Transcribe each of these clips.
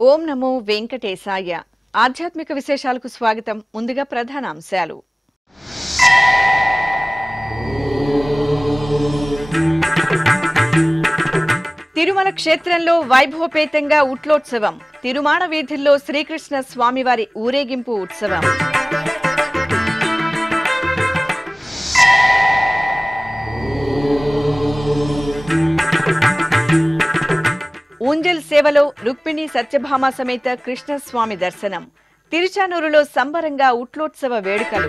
ఓం నమో వెంకటేశాయ. ఆధ్యాత్మిక విశేషాలకు స్వాగతం. ముందుగా ప్రధాన అంశాలు. తిరుమల క్షేత్రంలో వైభవపేతంగా ఉట్లోత్సవం. తిరుమాడ వీధుల్లో శ్రీకృష్ణ స్వామివారి ఊరేగింపు ఉత్సవం. ఊంజల్ సేవలో రుక్మిణి సత్యభామ సమేత కృష్ణస్వామి దర్శనం. తిరుచానూరులో సంబరంగా ఉట్లోత్సవ వేడుకలు.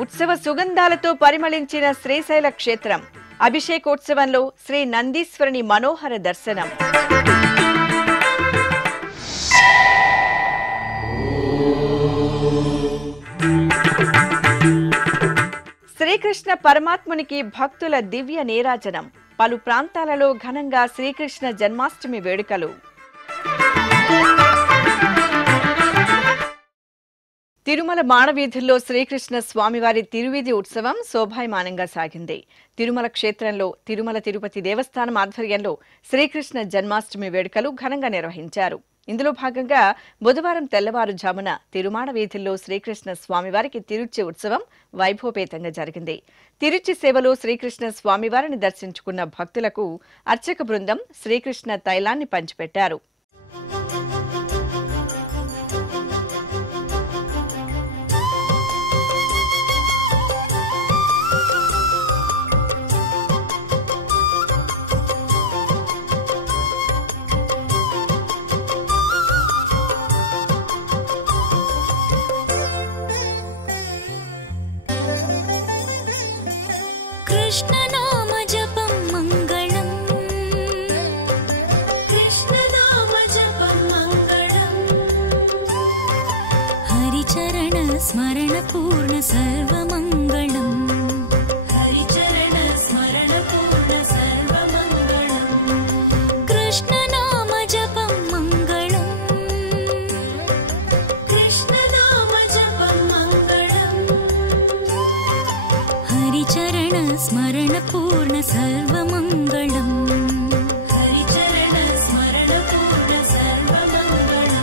ఉత్సవ సుగంధాలతో పరిమళించిన శ్రీశైల క్షేత్రం. అభిషేకోత్సవంలో శ్రీ నందీశ్వరుని మనోహర దర్శనం. శ్రీకృష్ణ పరమాత్మునికి భక్తుల దివ్య నీరాజనం. పలు ప్రాంతాలలో ఘనంగా శ్రీకృష్ణ జన్మాష్టమి వేడుకలు. తిరుమల మాడవీధుల్లో శ్రీకృష్ణ స్వామివారి తిరువీధి ఉత్సవం శోభాయమానంగా సాగింది. తిరుమల క్షేత్రంలో తిరుమల తిరుపతి దేవస్థానం ఆధ్వర్యంలో శ్రీకృష్ణ జన్మాష్టమి వేడుకలు ఘనంగా నిర్వహించారు. ఇందులో భాగంగా బుధవారం తెల్లవారుజామున తిరుమాడ వీధుల్లో శ్రీకృష్ణ స్వామివారికి తిరుచి ఉత్సవం వైభవపేతంగా జరిగింది. తిరుచి సేవలో శ్రీకృష్ణ స్వామివారిని దర్శించుకున్న భక్తులకు అర్చక బృందం శ్రీకృష్ణ తైలాన్ని పంచిపెట్టారు. స్మరణ పూర్ణ సర్వమంగళం. హరిచరణ స్మరణ పూర్ణ సర్వమంగళం. కృష్ణనామ జపం మంగళం. కృష్ణనామ జపం మంగళం. హరిచరణ స్మరణ పూర్ణ సర్వమంగళం. హరిచరణ స్మరణ పూర్ణ సర్వమంగళం.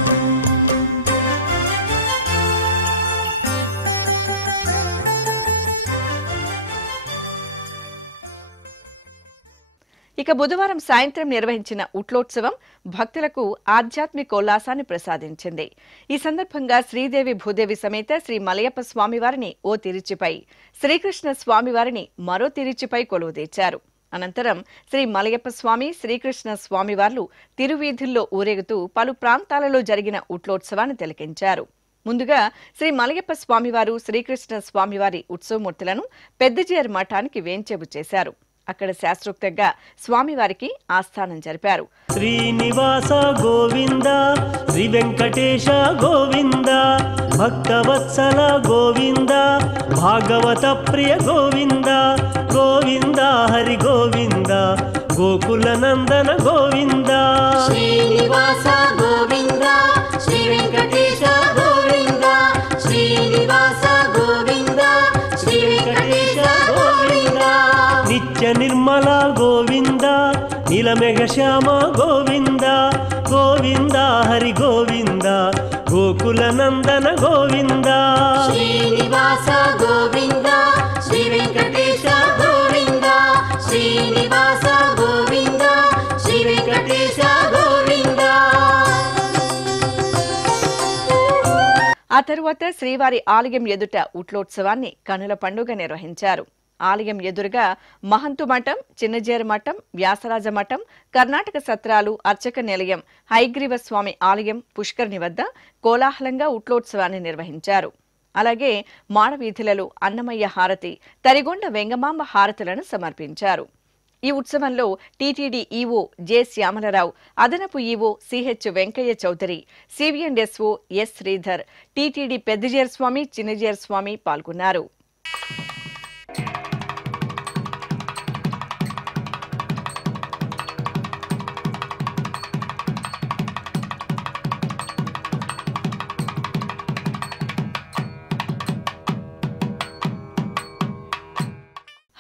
ఇక బుధవారం సాయంత్రం నిర్వహించిన ఉట్లోత్సవం భక్తులకు ఆధ్యాత్మికోల్లాసాన్ని ప్రసాదించింది. ఈ సందర్భంగా శ్రీదేవి భూదేవి సమేత శ్రీ మలయప్ప స్వామివారిని ఓ తిరుచిపై, శ్రీకృష్ణ స్వామివారిని మరో తిరుచిపై కొలువుదీర్చారు. అనంతరం శ్రీ మలయప్ప స్వామి, శ్రీకృష్ణ స్వామివార్లు తిరువీధుల్లో ఊరేగుతూ పలు ప్రాంతాలలో జరిగిన ఉట్లోత్సవాన్ని తిలకించారు. ముందుగా శ్రీ మలయప్ప స్వామివారు, శ్రీకృష్ణ స్వామివారి ఉత్సవమూర్తులను పెద్దజీయర్ మఠానికి వేంచేపు చేశారు. అక్కడ శాస్త్రోక్తంగా స్వామివారికి ఆస్థానం జరిపారు. శ్రీనివాస గోవింద, శ్రీ వెంకటేశ గోవింద, భక్తవత్సల గోవింద, భాగవత ప్రియ గోవింద, గోవింద హరి గోవింద, గోకుల నందన గోవింద. శ్రీనివాస గోవింద, శ్రీ వెంకటేశ గోవింద, శ్రీనివాస గోవింద, శ్రీ వెంకటేశ గోవింద. నిత్య నిర్మల గోవింద, నీలమేఘ శ్యామ గోవింద, గోవింద హరి గోవింద, గోకుల నందన గోవింద. శ్రీనివాస గోవింద, శ్రీ వెంకటేశ గోవింద, శ్రీనివాస గోవింద, శ్రీ వెంకటేశ గోవింద. ఆ తరువాత శ్రీవారి ఆలయం ఎదుట ఉట్లోత్సవాన్ని కనుల పండుగ నిర్వహించారు. ఆలయం ఎదురుగా మహంతు మఠం, చిన్నజేరు మఠం, వ్యాసరాజ మఠం, కర్ణాటక సత్రాలు, అర్చక నిలయం, హైగ్రీవ స్వామి ఆలయం, పుష్కరిణి వద్ద కోలాహలంగా ఉట్లోత్సవాన్ని నిర్వహించారు. అలాగే మాడవీధులలో అన్నమయ్య హారతి, తరిగొండ వెంగమాంబ హారతులను సమర్పించారు. ఈ ఉత్సవంలో టీటీడీ ఈవో జె శ్యామలరావు, అదనపు EO CH Venkaiah Chowdary, CV and SO S Sridhar, TTD Peddajeeyarswamy, Chinnajeeyarswamy పాల్గొన్నారు.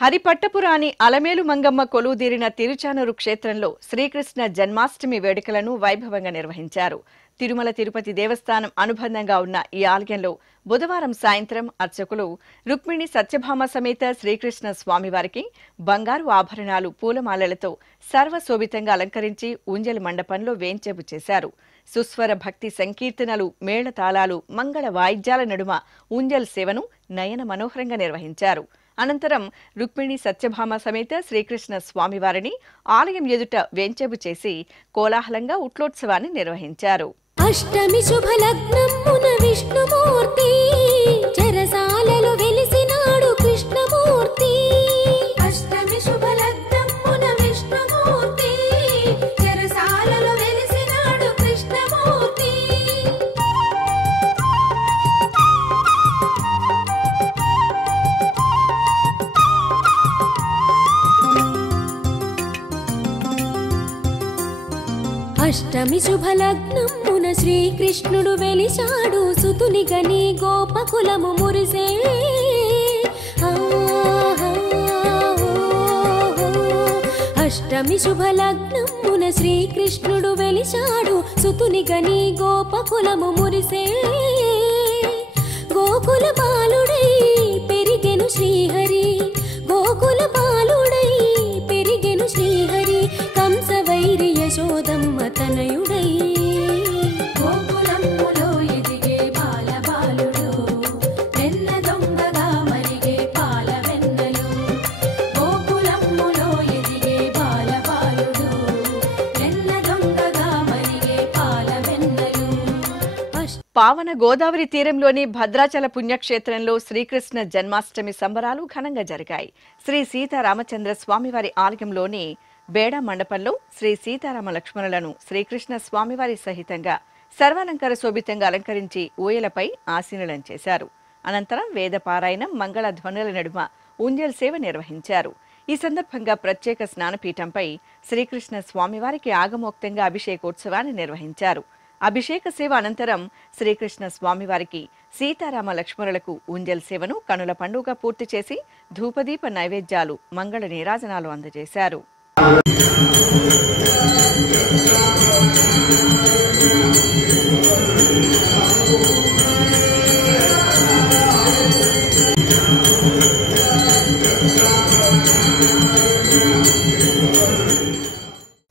హరిపట్టపురాణి అలమేలు మంగమ్మ కొలువుదీరిన తిరుచానూరు క్షేత్రంలో శ్రీకృష్ణ జన్మాష్టమి వేడుకలను వైభవంగా నిర్వహించారు. తిరుమల తిరుపతి దేవస్థానం అనుబంధంగా ఉన్న ఈ ఆలయంలో బుధవారం సాయంత్రం అర్చకులు రుక్మిణి సత్యభామ సమేత శ్రీకృష్ణ స్వామివారికి బంగారు ఆభరణాలు, పూలమాలలతో సర్వశోభితంగా అలంకరించి ఊంజల్ మండపంలో వేంచేపు చేశారు. సుస్వర భక్తి సంకీర్తనలు, మేళతాళాలు, మంగళ వాయిద్యాల నడుమ ఊంజల్ సేవను నయన మనోహరంగా నిర్వహించారు. అనంతరం రుక్మిణి సత్యభామ సమేత శ్రీకృష్ణ స్వామివారిని ఆలయం ఎదుట వేంచేపు చేసి కోలాహలంగా ఉట్లోత్సవాన్ని నిర్వహించారు. అష్టమి శుభలగ్నమున విష్ణుమూర్తి చెరసాలలో వెలిసినాడు కృష్ణమూర్తి. అష్టమి శుభలగ్నమున విష్ణుమూర్తి చెరసాలలో వెలిసినాడు కృష్ణమూర్తి. అష్టమి శుభలగ్నమున శ్రీకృష్ణుడు వెలిశాడు, సుతుని గని గోపకులము మురిసే. అష్టమి శుభలగ్నమున శ్రీకృష్ణుడు వెలిశాడు, సుతుని గని గోపకులము మురిసే. గోకుల బాలుడై పెరిగెను శ్రీహరి, గోకుల బాలుడై పెరిగెను శ్రీహరి, కంస వైరి యశోదమ్మ తనయుడై. గోకులమ్ములో ఎదిగే బాల బాలుడు, వెన్న దొంగగా మరిగే పాల వెన్నెలు. గోకులమ్ములో ఎదిగే బాల బాలుడు, వెన్న దొంగగా మరిగే పాల వెన్నెలు. పావన గోదావరి తీరంలోని భద్రాచల పుణ్యక్షేత్రంలో శ్రీకృష్ణ జన్మాష్టమి సంబరాలు ఘనంగా జరిగాయి. శ్రీ సీతారామచంద్ర స్వామివారి ఆలయంలోని బేడా మండపంలో శ్రీ సీతారామ లక్ష్మణులను శ్రీకృష్ణ స్వామివారి సహితంగా సర్వాలంకార శోభితంగా అలంకరించి ఊయలపై ఆసీనులను చేశారు. అనంతరం వేద పారాయణం, మంగళ ధ్వనుల నడుమ ఊంజల్ సేవ నిర్వహించారు. ఈ సందర్భంగా ప్రత్యేక స్నానపీఠంపై శ్రీకృష్ణ స్వామివారికి ఆగమోక్తంగా అభిషేకోత్సవాన్ని నిర్వహించారు. అభిషేక సేవ అనంతరం శ్రీకృష్ణ స్వామివారికి సీతారామ లక్ష్మణులకు ఊంజల్ సేవను కనుల పండుగ పూర్తి చేసి ధూపదీప నైవేద్యాలు, మంగళ నీరాజనాలు అందజేశారు.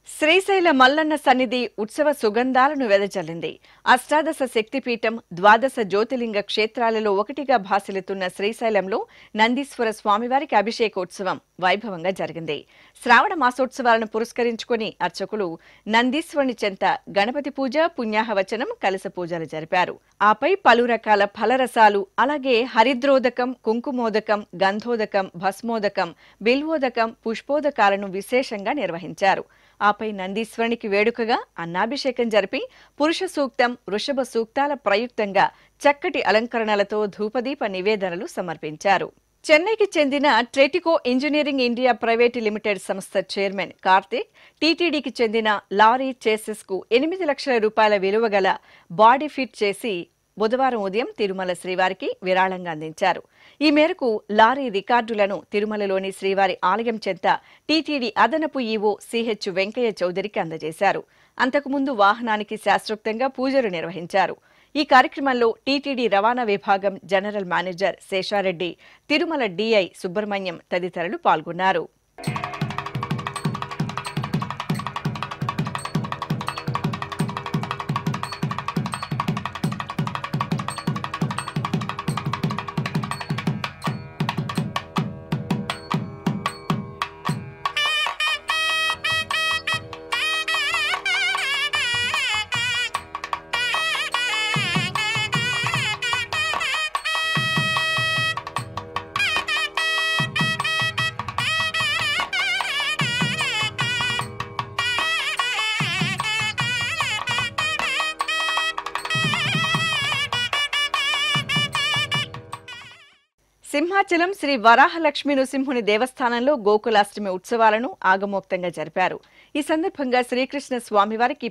శ్రీశైల మల్లన్న సన్నిధి ఉత్సవ సుగంధాలను వెదజల్లింది. అష్టాదశ శక్తిపీఠం, ద్వాదశ జ్యోతిలింగ క్షేత్రాలలో ఒకటిగా భాసిల్లుతున్న శ్రీశైలంలో నందీశ్వర స్వామివారికి అభిషేకోత్సవం వైభవంగా జరిగింది. శ్రావణ మాసోత్సవాలను పురస్కరించుకుని అర్చకులు నందీశ్వరుని చెంత గణపతి పూజ, పుణ్యాహవచనం, కలశ పూజలు జరిపారు. ఆపై పలు రకాల ఫలరసాలు, అలాగే హరిద్రోదకం, కుంకుమోదకం, గంధోదకం, భస్మోదకం, బిల్వోదకం, పుష్పోదకాలను విశేషంగా నిర్వహించారు. ఆపై నందీశ్వరునికి వేడుకగా అన్నాభిషేకం జరిపి పురుష సూక్తం, వృషభ సూక్తాల ప్రయుక్తంగా చక్కటి అలంకరణలతో ధూపదీప నివేదనలు సమర్పించారు. చెన్నైకి చెందిన ట్రెటికో ఇంజనీరింగ్ ఇండియా ప్రైవేటు లిమిటెడ్ సంస్థ చైర్మన్ కార్తిక్ టీటీడీకి చెందిన లారీ చేసెస్ కు 8 లక్షల రూపాయల విలువ గల బాడీ ఫిట్ చేసి బుధవారం ఉదయం తిరుమల శ్రీవారికి విరాళంగా అందించారు. ఈ మేరకు లారీ రికార్డులను తిరుమలలోని శ్రీవారి ఆలయం చెంత టీటీడీ అదనపు ఈవో సిహెచ్ వెంకయ్య చౌదరికి అందజేశారు. అంతకుముందు వాహనానికి శాస్త్రోక్తంగా పూజలు నిర్వహించారు. ఈ కార్యక్రమంలో టీటీడీ రవాణా విభాగం general manager Seshareddy, Tirumala DI Subrahmanyam తదితరులు పాల్గొన్నారు. సింహాచలం శ్రీ వరాహలక్ష్మీ నృసింహుని దేవస్థానంలో గోకులాష్టమి ఉత్సవాలను ఆగమోక్తంగా జరిపారు. ఈ సందర్భంగా శ్రీకృష్ణ స్వామివారికి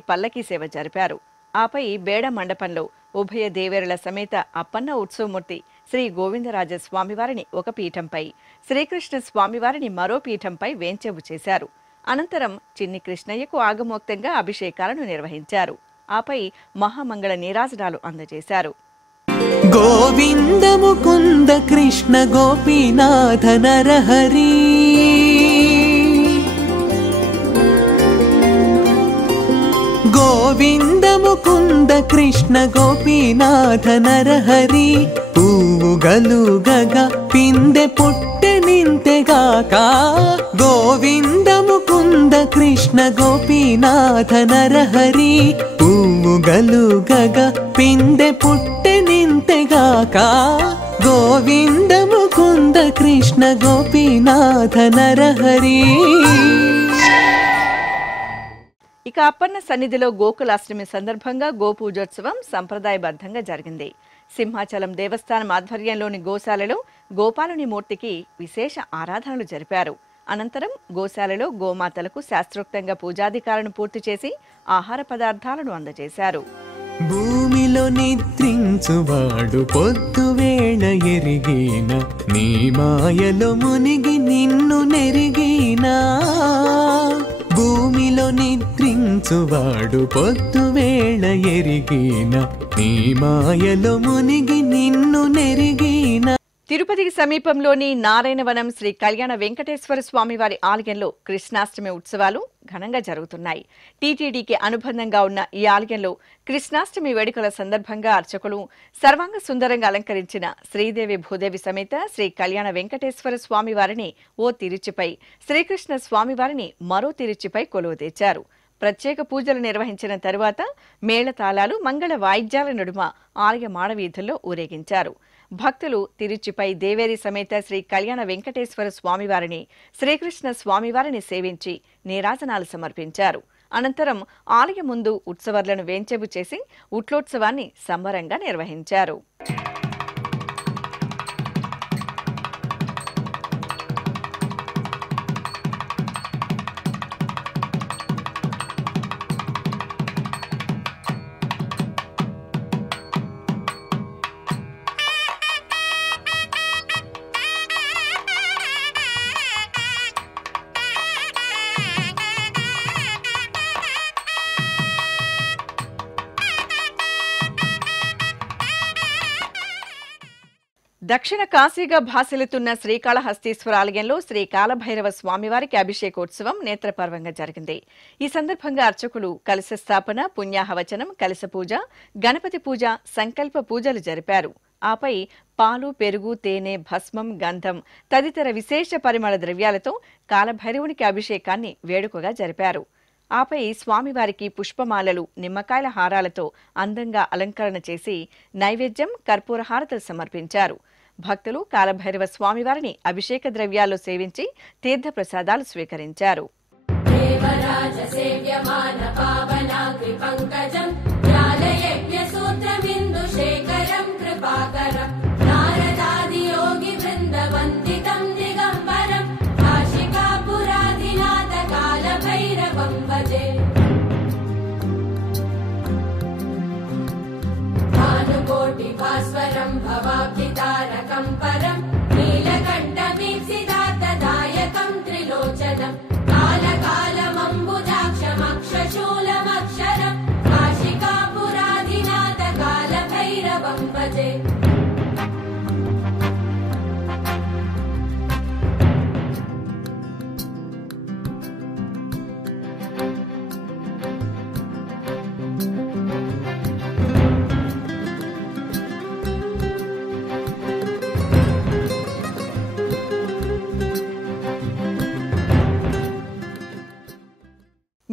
పల్లకీ సేవ జరిపారు. ఆపై బేడ మండపంలో ఉభయ దేవేరుల సమేత అప్పన్న ఉత్సవమూర్తి శ్రీ గోవిందరాజ స్వామివారిని ఒక పీఠంపై, శ్రీకృష్ణ స్వామివారిని మరో పీఠంపై వేంచేపు చేశారు. అనంతరం చిన్ని కృష్ణయ్యకు ఆగమోక్తంగా అభిషేకాలను నిర్వహించారు. ఆపై మహామంగళ నీరాజనాలు అందజేశారు. గోవింద ముకుంద కృష్ణ గోపీనాథ నరహరి, గోవింద ముకుంద కృష్ణ గోపీనాథ నరహరి, పూవుగలుగగ పిందె పుట్టె నింతెగాక, గోవింద ముకుంద కృష్ణ గోపీనాథ నరహరి, పూవుగలుగగ పిందె పుట్టె నింతెగాక, గోవింద ముకుంద కృష్ణ గోపీనాథ నరహరి. ఇక అప్పన్న సన్నిధిలో గోకులాష్టమి సందర్భంగా గోపూజోత్సవం సంప్రదాయబద్ధంగా జరిగింది. సింహాచలం దేవస్థానం ఆధ్వర్యంలోని గోశాలలో గోపాలుని మూర్తికి విశేష ఆరాధనలు జరిపారు. అనంతరం గోశాలలో గోమాతలకు శాస్త్రోక్తంగా పూజాధికారులను పూర్తి చేసి ఆహార పదార్థాలను అందజేశారు. భూమిలో నిద్రించువాడు పొద్దువేళ ఎరిగిన, నీ మాయలో మునిగి నిన్ను నెరిగినా, భూమిలో నిద్రించువాడు పొద్దువేళ ఎరిగిన, నీ మాయలో మునిగి నిన్ను నెరిగిన. తిరుపతికి సమీపంలోని నారాయణవనం శ్రీ కళ్యాణ వెంకటేశ్వర స్వామివారి ఆలయంలో కృష్ణాష్టమి ఉత్సవాలు ఘనంగా జరుగుతున్నాయి. టీటీడీకి అనుబంధంగా ఉన్న ఈ ఆలయంలో కృష్ణాష్టమి వేడుకల సందర్భంగా అర్చకులు సర్వాంగ సుందరంగా అలంకరించిన శ్రీదేవి భూదేవి సమేత శ్రీ కళ్యాణ వెంకటేశ్వర స్వామివారిని ఓ తిరుచిపై, శ్రీకృష్ణ స్వామివారిని మరో తిరుచిపై కొలువు తెచ్చారు. ప్రత్యేక పూజలు నిర్వహించిన తరువాత మేళతాళాలు, మంగళ వాయిద్యాల నడుమ ఆలయ మాడవీధుల్లో ఊరేగించారు. భక్తులు తిరుచిపై దేవేరి సమేత శ్రీ కళ్యాణ వెంకటేశ్వర స్వామివారిని, శ్రీకృష్ణ స్వామివారిని సేవించి నీరాజనాలు సమర్పించారు. అనంతరం ఆలయం ముందు ఉత్సవర్లను వేంచేపు చేసి ఉట్లోత్సవాన్ని సంబరంగా నిర్వహించారు. దక్షిణ కాశీగా భాసిల్లుతున్న శ్రీకాళహస్తీశ్వర ఆలయంలో శ్రీ కాలభైరవ స్వామివారికి అభిషేకోత్సవం నేత్రపర్వంగా జరిగింది. ఈ సందర్భంగా అర్చకులు కలశ స్థాపన, పుణ్యాహవచనం, కలశ పూజ, గణపతి పూజ, సంకల్ప పూజలు జరిపారు. ఆపై పాలు, పెరుగు, తేనె, భస్మం, గంధం తదితర విశేష పరిమళ ద్రవ్యాలతో కాలభైరవునికి అభిషేకాన్ని వేడుకగా జరిపారు. ఆపై స్వామివారికి పుష్పమాలలు, నిమ్మకాయల హారాలతో అందంగా అలంకరణ చేసి నైవేద్యం, కర్పూర హారతలు సమర్పించారు. భక్తులు కాలభైరవ స్వామివారిని అభిషేక ద్రవ్యాల్లో సేవించి తీర్థ ప్రసాదాలు స్వీకరించారు. భవాబ్ధితారకం పరం నీలకంఠమీప్సితార్థదాయకం త్రిలోచనం కాలకాలమంబుజాక్షమక్షశూలమక్ష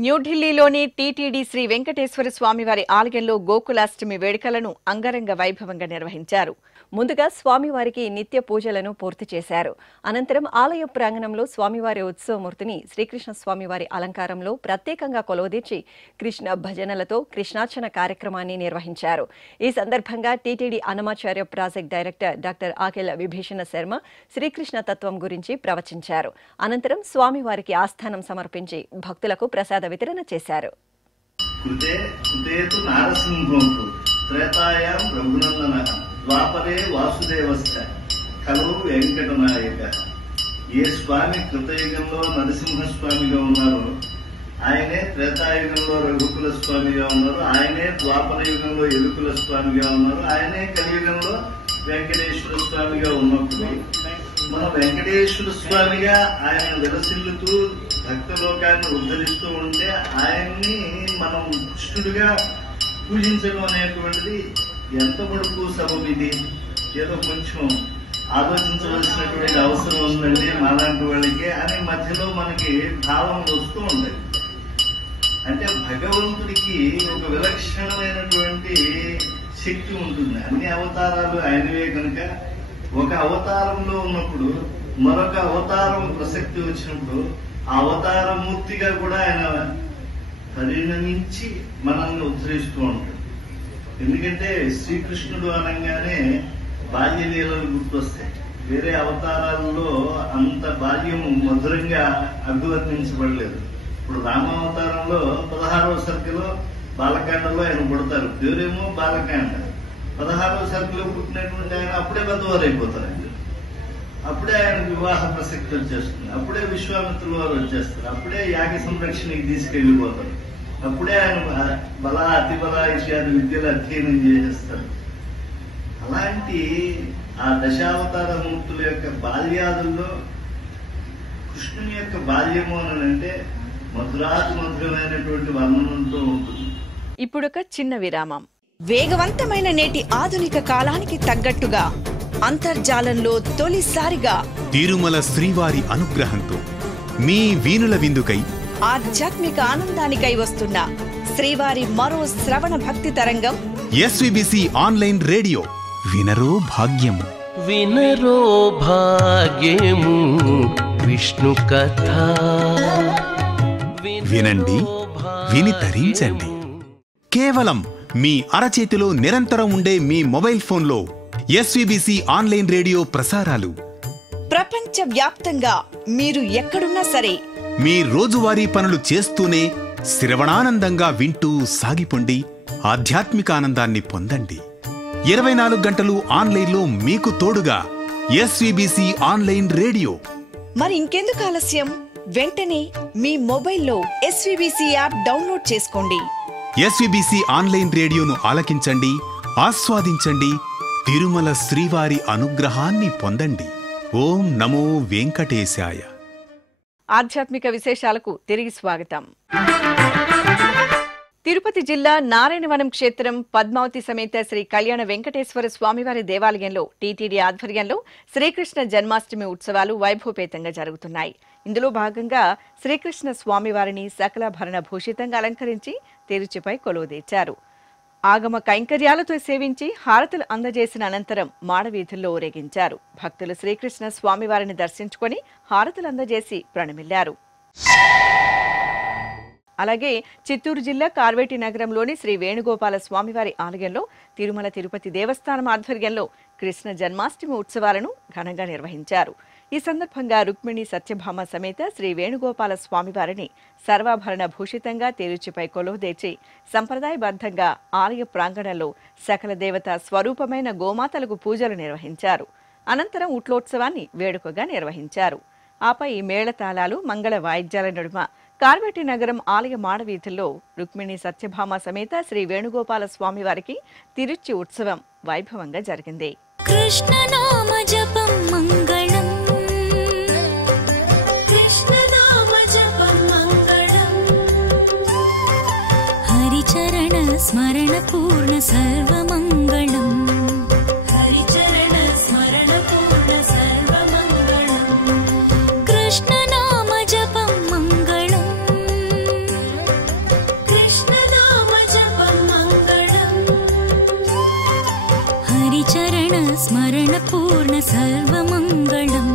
న్యూఢిల్లీలోని టీటీడీ శ్రీ వెంకటేశ్వర స్వామివారి ఆలయంలో గోకులాష్టమి వేడుకలను అంగరంగ వైభవంగా నిర్వహించారు. ముందుగా స్వామివారికి నిత్య పూజలను పూర్తి చేశారు. అనంతరం ఆలయ ప్రాంగణంలో స్వామివారి ఉత్సవమూర్తిని శ్రీకృష్ణ స్వామివారి అలంకారంలో ప్రత్యేకంగా కొలువుదీర్చి కృష్ణ భజనలతో కృష్ణార్చన కార్యక్రమాన్ని నిర్వహించారు. ఈ సందర్భంగా TTD Annamacharya project director doctor Akela Vibhishana Sharma Srikrishna తత్వం గురించి ప్రవచించారు. అనంతరం స్వామివారికి ఆస్థానం సమర్పించి భక్తులకు ప్రసాద వితరణ చేశారు. ద్వాపరే వాసుదేవశ్చ కలవు వెంకటనాయక. ఏ స్వామి కృతయుగంలో నరసింహస్వామిగా ఉన్నారో ఆయనే త్రేతాయుగంలో రఘుకుల స్వామిగా ఉన్నారు, ఆయనే ద్వాపర యుగంలో ఎరుకుల స్వామిగా ఉన్నారు, ఆయనే కలియుగంలో వెంకటేశ్వర స్వామిగా ఉన్నప్పుడు మన వెంకటేశ్వర స్వామిగా ఆయన విలసిల్లుతూ భక్తలోకాన్ని ఉద్ధరిస్తూ ఉంటే ఆయన్ని మనం కృష్ణుడిగా పూజించడం అనేటువంటిది ఎంత మడుకు సబబిది. ఏదో కొంచెం ఆలోచించవలసినటువంటి అవసరం ఉందండి మాలాంటి వాళ్ళకి అని మధ్యలో మనకి భావం వస్తూ ఉంటాయి. అంటే భగవంతుడికి ఒక విలక్షణమైనటువంటి శక్తి ఉంటుంది. అన్ని అవతారాలు ఆయనవే కనుక ఒక అవతారంలో ఉన్నప్పుడు మరొక అవతారం ప్రసక్తి వచ్చినప్పుడు ఆ అవతారమూర్తిగా కూడా ఆయన పరిణమించి మనల్ని ఉద్ధరిస్తూ ఉంటాడు. ఎందుకంటే శ్రీకృష్ణుడు అనగానే బాల్యలీలలు గుర్తొస్తాయి. వేరే అవతారాలలో అంత బాల్యం మధురంగా అభివర్ణించబడలేదు. ఇప్పుడు రామావతారంలో 16వ సర్గలో బాలకాండలో ఆయన పుడతారు, పేరేమో బాలకాండ. 16వ సర్గలో పుట్టినటువంటి ఆయన అప్పుడే పెద్దవారైపోతారు. అప్పుడే ఆయన వివాహ ప్రసక్తి వచ్చేస్తుంది, అప్పుడే విశ్వామిత్రుల వారు వచ్చేస్తారు, అప్పుడే యాగ సంరక్షణకి తీసుకెళ్లిపోతారు, అప్పుడే ఆయన బల అతిబల ఇత్యాది విద్యలు అధ్యయనం చేసేస్తారు. అలాంటి ఆ దశావతార మూర్తుల యొక్క బాల్యాదుల్లో కృష్ణుని యొక్క బాల్యము అని అంటే మధురాతి మధురమైనటువంటి వర్ణనంతో ఉంటుంది. ఇప్పుడొక చిన్న విరామం. వేగవంతమైన నేటి ఆధునిక కాలానికి తగ్గట్టుగా అంతర్జాలంలో తొలిసారిగా తిరుమల శ్రీవారి అనుగ్రహంతో మీ వీణుల విందుకై ఆధ్యాత్మిక ఆనందానికై వస్తున్న శ్రీవారి మరో శ్రవణ భక్తి తరంగం ఎస్విబిసి ఆన్లైన్ రేడియో. వినరో భాగ్యము, వినరో భాగ్యము విష్ణు కథ. వినండి, విని తరించండి. కేవలం మీ అరచేతిలో నిరంతరం ఉండే మీ మొబైల్ ఫోన్లో ఎస్విబిసి ఆన్లైన్ రేడియో ప్రసారాలు ప్రపంచ వ్యాప్తంగా మీరు ఎక్కడున్నా సరే మీ రోజువారీ పనులు చేస్తూనే శ్రవణానందంగా వింటూ సాగిపోండి, ఆధ్యాత్మిక ఆనందాన్ని పొందండి. 24 గంటలు ఆన్లైన్లో మీకు తోడుగా ఎస్విబిసి ఆన్లైన్ రేడియో. మరి ఇంకెందుకు ఆలస్యం? వెంటనే మీ మొబైల్లో ఎస్విబిసి యాప్ డౌన్లోడ్ చేసుకోండి. ఎస్విబిసి ఆన్లైన్ రేడియోను ఆలకించండి, ఆస్వాదించండి, తిరుమల శ్రీవారి అనుగ్రహాన్ని పొందండి. ఓం నమో వెంకటేశాయ. ఆధ్యాత్మిక విశేషాలకు తిరిగి స్వాగతం. తిరుపతి జిల్లా నారాయణవనం క్షేత్రం పద్మావతి సమేత శ్రీ కళ్యాణ వెంకటేశ్వర స్వామివారి దేవాలయంలో టీటీడీ ఆధ్వర్యంలో శ్రీకృష్ణ జన్మాష్టమి ఉత్సవాలు వైభవపేతంగా జరుగుతున్నాయి. ఇందులో భాగంగా శ్రీకృష్ణ స్వామివారిని సకలాభరణ భూషితంగా అలంకరించి తిరుచిపై కొలువుదీర్చారు. ఆగమ కైంకర్యాలతో సేవించి హారతులు అందజేసిన అనంతరం మాడవీధుల్లో ఊరేగించారు. భక్తులు శ్రీకృష్ణ స్వామివారిని దర్శించుకొని హారతులు అందజేసి ప్రణమిల్లారు. అలాగే చిత్తూరు జిల్లా కార్వేటి నగరంలోని శ్రీ వేణుగోపాల స్వామివారి ఆలయంలో తిరుమల తిరుపతి దేవస్థానం ఆధ్వర్యంలో కృష్ణ జన్మాష్టమి ఉత్సవాలను ఘనంగా నిర్వహించారు. ఈ సందర్భంగా రుక్మిణి సత్యభామ సమేత శ్రీ వేణుగోపాల స్వామివారిని సర్వాభరణ భూషితంగా తిరుచిపై కొలువుదీర్చి సంప్రదాయబద్ధంగా ఆలయ ప్రాంగణంలో సకల దేవత స్వరూపమైన గోమాతలకు పూజలు నిర్వహించారు. అనంతరం ఉట్లోత్సవాన్ని వేడుకగా నిర్వహించారు. ఆపై మేళతాళాలు, మంగళ వాయిద్యాల నడుమ కార్వేటి నగరం ఆలయ మాడవీధుల్లో రుక్మిణి సత్యభామ సమేత శ్రీ వేణుగోపాల స్వామివారికి తిరుచి ఉత్సవం వైభవంగా జరిగింది. కృష్ణనామ జపం మంగళం, కృష్ణనామ జపం మంగళం, హరిచరణ స్మరణ పూర్ణ సర్వమంగళం, హరిచరణ స్మరణ పూర్ణ సర్వమంగళం, కృష్ణనామ జపం మంగళం, హరిచరణ స్మరణ పూర్ణ సర్వమంగళం.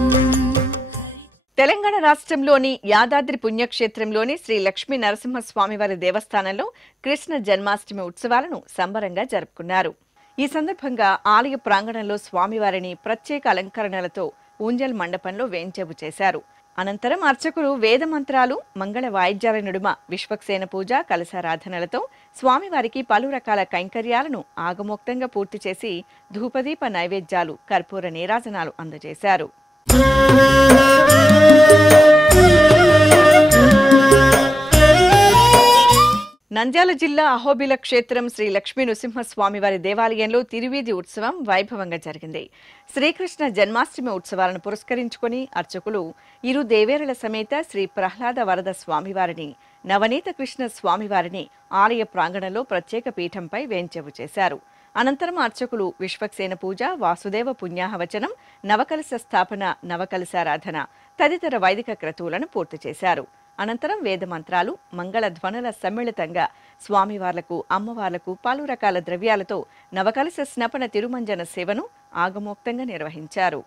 తెలంగాణ రాష్ట్రంలోని యాదాద్రి పుణ్యక్షేత్రంలోని శ్రీ లక్ష్మీ నరసింహస్వామివారి దేవస్థానంలో కృష్ణ జన్మాష్టమి ఉత్సవాలను సంబరంగా జరుపుకున్నారు. ఈ సందర్భంగా ఆలయ ప్రాంగణంలో స్వామివారిని ప్రత్యేక అలంకరణలతో ఊంజల్ మండపంలో వేంచేపు చేశారు. అనంతరం అర్చకులు వేదమంత్రాలు, మంగళ వాయిద్యాల నడుమ విశ్వక్సేన పూజ, కలశారాధనలతో స్వామివారికి పలు రకాల కైంకర్యాలను ఆగమోక్తంగా పూర్తి చేసి ధూపదీప నైవేద్యాలు, కర్పూర నీరాజనాలు అందజేశారు. నంద్యాల జిల్లా అహోబిల క్షేత్రం శ్రీ లక్ష్మీ నృసింహస్వామివారి దేవాలయంలో తిరువీధి ఉత్సవం వైభవంగా జరిగింది. శ్రీకృష్ణ జన్మాష్టమి ఉత్సవాలను పురస్కరించుకుని అర్చకులు ఇరు దేవేరుల సమేత శ్రీ ప్రహ్లాద వరద స్వామివారిని, నవనీత కృష్ణ స్వామివారిని ఆలయ ప్రాంగణంలో ప్రత్యేక పీఠంపై వేంచేపు చేశారు. అనంతరం అర్చకులు విశ్వక్సేన పూజ, వాసుదేవ పుణ్యాహవచనం, నవకలశ స్థాపన, నవకలశారాధన తదితర వైదిక క్రతువులను పూర్తి చేశారు. అనంతరం వేదమంత్రాలు, మంగళ ధ్వనుల సమ్మిళితంగా స్వామివార్లకు, అమ్మవార్లకు పలు రకాల ద్రవ్యాలతో నవకలశ స్నపన తిరుమంజన సేవను ఆగమోక్తంగా నిర్వహించారు.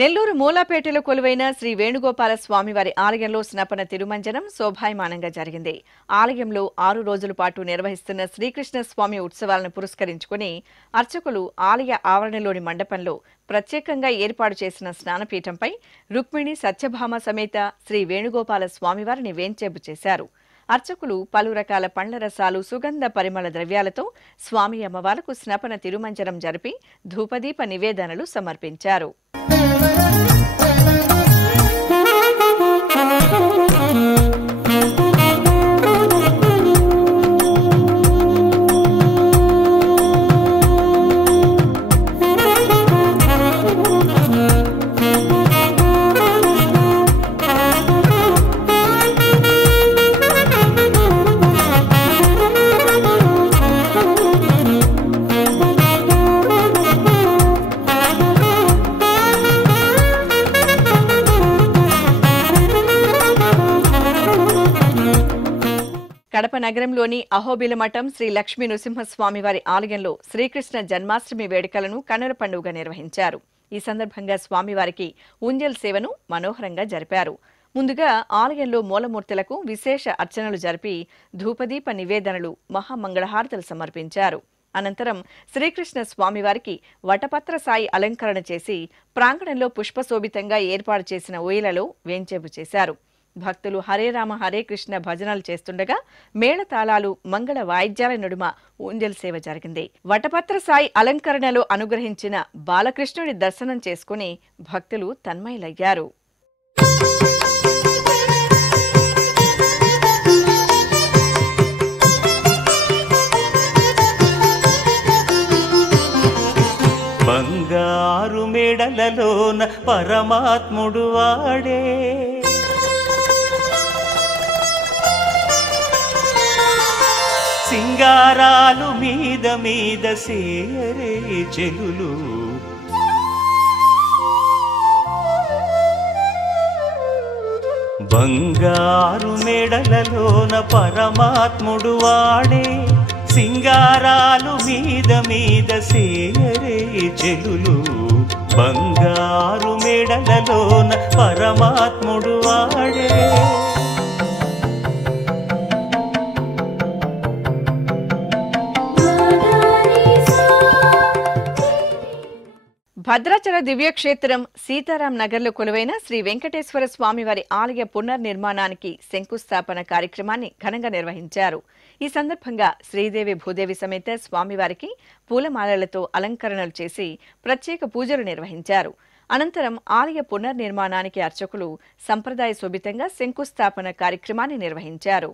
నెల్లూరు మూలాపేటలో కొలువైన శ్రీ వేణుగోపాల స్వామివారి ఆలయంలో స్నపన తిరుమంజనం శోభాయమానంగా జరిగింది. ఆలయంలో 6 రోజుల పాటు నిర్వహిస్తున్న శ్రీకృష్ణ స్వామి ఉత్సవాలను పురస్కరించుకుని అర్చకులు ఆలయ ఆవరణలోని మండపంలో ప్రత్యేకంగా ఏర్పాటు చేసిన స్నానపీఠంపై రుక్మిణి సత్యభామ సమేత శ్రీ వేణుగోపాల స్వామివారిని వేంచేపు చేశారు. అర్చకులు పలు రకాల పండ్ల రసాలు, సుగంధ పరిమళ ద్రవ్యాలతో స్వామి అమ్మవార్లకు స్నపన తిరుమంజనం జరిపి ధూపదీప నివేదనలు సమర్పించారు. కడప నగరంలోని అహోబిల మఠం శ్రీ లక్ష్మీ నృసింహస్వామివారి ఆలయంలో శ్రీకృష్ణ జన్మాష్టమి వేడుకలను కన్నుల పండుగ నిర్వహించారు. ఈ సందర్భంగా స్వామివారికి ఊంజల్ సేవను మనోహరంగా జరిపారు. ముందుగా ఆలయంలో మూలమూర్తులకు విశేష అర్చనలు జరిపి ధూపదీప నివేదనలు, మహామంగళహారతులు సమర్పించారు. అనంతరం శ్రీకృష్ణ స్వామివారికి వటపత్ర సాయి అలంకరణ చేసి ప్రాంగణంలో పుష్పశోభితంగా ఏర్పాటు చేసిన ఊయలలో వేంచేపు చేశారు. భక్తులు హరే రామ హరే కృష్ణ భజనలు చేస్తుండగా మేళతాళాలు, మంగళ వాయిద్యాల నడుమ ఊంజల్ సేవ జరిగింది. వటపత్ర సాయి అలంకరణలో అనుగ్రహించిన బాలకృష్ణుడి దర్శనం చేసుకుని భక్తులు తన్మయులయ్యారు. బంగారు మెడలలోన పరమాత్ముడు వాడే, సింగారాలు మీద మీద సేయరే చెలులు, బంగారు మెడలలోన పరమాత్ముడు వాడే, సింగారాలు మీద మీద సేయరే చెలులు, బంగారు మెడలలోన పరమాత్ముడు వాడే. భద్రాచల దివ్యక్షేత్రం సీతారాం నగర్లో కొలువైన శ్రీ వెంకటేశ్వర స్వామివారి ఆలయ పునర్నిర్మాణానికి శంకుస్థాపన కార్యక్రమాన్ని ఘనంగా నిర్వహించారు. ఈ సందర్భంగా శ్రీదేవి భూదేవి సమేత స్వామివారికి పూలమాలలతో అలంకరణలు చేసి ప్రత్యేక పూజలు నిర్వహించారు. అనంతరం ఆలయ పునర్నిర్మాణానికి అర్చకులు సంప్రదాయ శోభితంగా శంకుస్థాపన కార్యక్రమాన్ని నిర్వహించారు.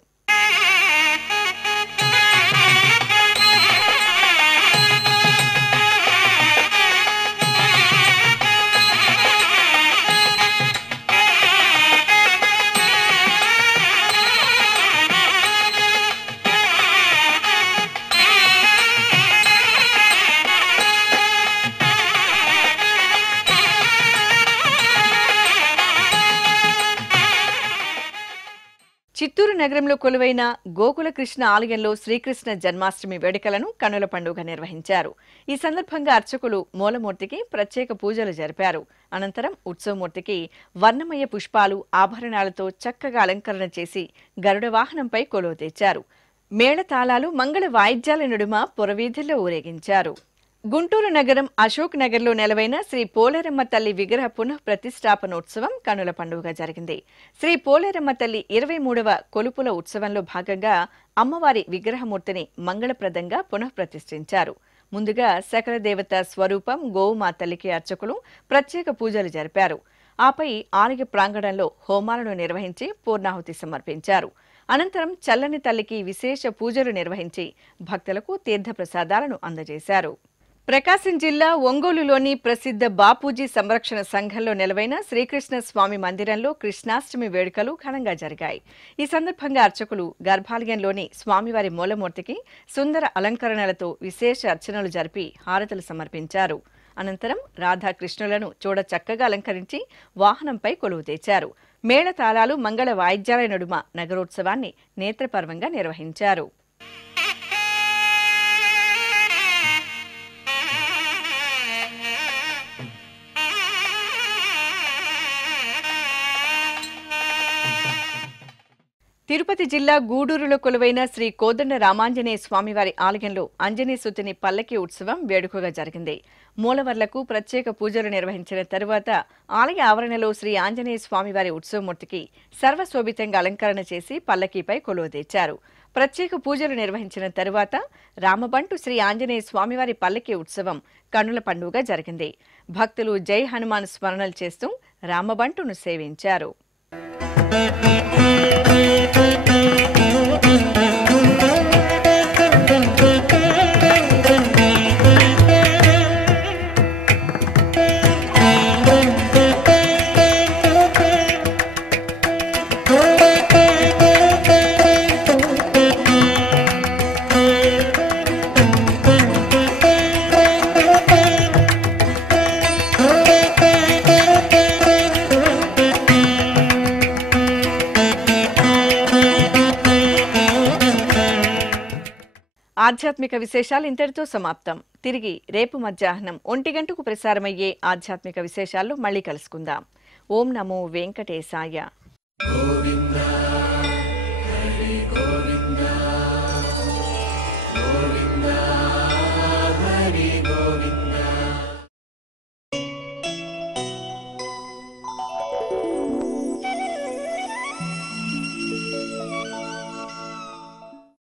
చిత్తూరు నగరంలో కొలువైన గోకుల కృష్ణ ఆలయంలో శ్రీకృష్ణ జన్మాష్టమి వేడుకలను కనుల పండుగ నిర్వహించారు. ఈ సందర్భంగా అర్చకులు మూలమూర్తికి ప్రత్యేక పూజలు జరిపారు. అనంతరం ఉత్సవమూర్తికి వర్ణమయ పుష్పాలు, ఆభరణాలతో చక్కగా అలంకరణ చేసి గరుడ వాహనంపై కొలువు తెచ్చారు. మేళతాళాలు, మంగళ వాయిద్యాల నడుమ పురవీధుల్లో ఊరేగించారు. గుంటూరు నగరం అశోక్ నగర్లో నెలవైన శ్రీ పోలేరమ్మ తల్లి విగ్రహ పునః ప్రతిష్టాపనోత్సవం కనుల పండుగ జరిగింది. శ్రీ పోలేరమ్మ తల్లి 23వ కొలుపుల ఉత్సవంలో భాగంగా అమ్మవారి విగ్రహమూర్తిని మంగళప్రదంగా పునః ప్రతిష్ఠించారు. ముందుగా సకల దేవత స్వరూపం గోవుమా తల్లికి అర్చకులు ప్రత్యేక పూజలు జరిపారు. ఆపై ఆలయ ప్రాంగణంలో హోమాలను నిర్వహించి పూర్ణాహుతి సమర్పించారు. అనంతరం చల్లని తల్లికి విశేష పూజలు నిర్వహించి భక్తులకు తీర్థప్రసాదాలను అందజేశారు. ప్రకాశం జిల్లా ఒంగోలులోని ప్రసిద్ధ బాపూజీ సంరక్షణ సంఘంలో నెలవైన శ్రీకృష్ణ స్వామి మందిరంలో కృష్ణాష్టమి వేడుకలు ఘనంగా జరిగాయి. ఈ సందర్భంగా అర్చకులు గర్భాలయంలోని స్వామివారి మూలమూర్తికి సుందర అలంకరణలతో విశేష అర్చనలు జరిపి హారతులు సమర్పించారు. అనంతరం రాధాకృష్ణులను చూడ చక్కగా అలంకరించి వాహనంపై కొలువు తెచ్చారు. మేళతాళాలు, మంగళ వాయిద్యాల నడుమ నగరోత్సవాన్ని నేత్రపర్వంగా నిర్వహించారు. తిరుపతి జిల్లా గూడూరులో కొలువైన శ్రీ కోదండ రామాంజనేయ స్వామివారి ఆలయంలో అంజనీసుతుని పల్లకి ఉత్సవం వేడుకగా జరిగింది. మూలవర్లకు ప్రత్యేక పూజలు నిర్వహించిన తరువాత ఆలయ ఆవరణలో శ్రీ ఆంజనేయ స్వామివారి ఉత్సవమూర్తికి సర్వశోభితంగా అలంకరణ చేసి పల్లకీపై కొలువు తెచ్చారు. ప్రత్యేక పూజలు నిర్వహించిన తరువాత రామబంటు శ్రీ ఆంజనేయ స్వామివారి పల్లకి ఉత్సవం కన్నుల పండుగ జరిగింది. భక్తులు జై హనుమాన్ స్మరణలు చేస్తూ రామబంటును సేవించారు. ఆధ్యాత్మిక విశేషాలు ఇంతటితో సమాప్తం. తిరిగి రేపు మధ్యాహ్నం 1 గంటకు ప్రసారమయ్యే ఆధ్యాత్మిక విశేషాల్లో మళ్ళీ కలుసుకుందాం. ఓం నమో వెంకటేశాయ. గోవిందా హరి గోవిందా.